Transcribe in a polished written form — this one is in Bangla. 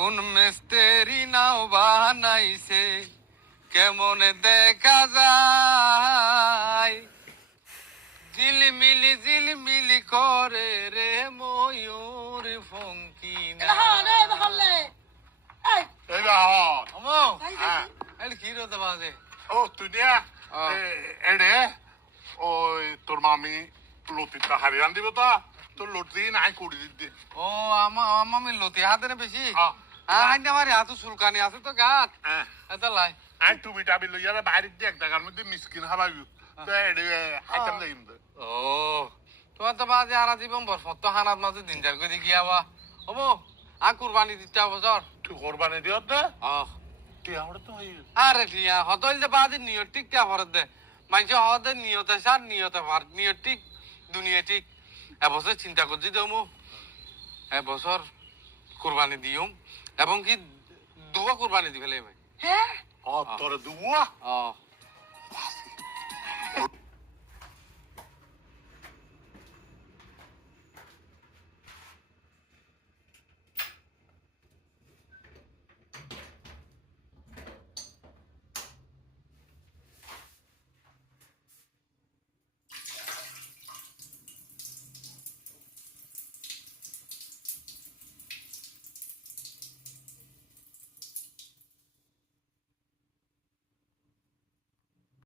কোন মিস্ত্রি নাও বানাইছে কেমন দেখা যায়, ঝিলমিলি ঝিলমিলি করে রে ময়ূর ফঙ্কি না। এই না আমো হ্যাঁ এই কি রোদ বাজে। ও তুই দিয়া এডে ওই তোর মামি লতিটা হারিয়ান দিব তা তোর লতি নাই কুড়ি দিদি ও আমি লতি হাতে বেশি হ্যাঁ আইন আমার হাতু চুলকানি আছে তো গাত হ্যাঁ এটা লাই আই টুবি টাবি লইয়া বাইরে দিয়ে এক জায়গার মধ্যে মিসকিন হালাবি তো এডে হাইতাম দেই ও তোমার তো বাজে আর জীবন বর সত্য হানাত মাঝে দিন যার করে গিয়াবা হবো আর কুরবানি দিতে বছর তুই কোরবানি দিও দে আহ তুই আমরা তো হই আরে টিয়া হতল যে বাজে নিয়ত ঠিক তা ভরত দে মানছে হতে নিয়তে সার নিয়তে ভার নিয়ত ঠিক দুনিয়া ঠিক এবছর চিন্তা করছি দেমু এবছর কুরবানি দিও এবং কি দুয়া কুরবানি দি ফেলে ভাই তোর দুয়া ও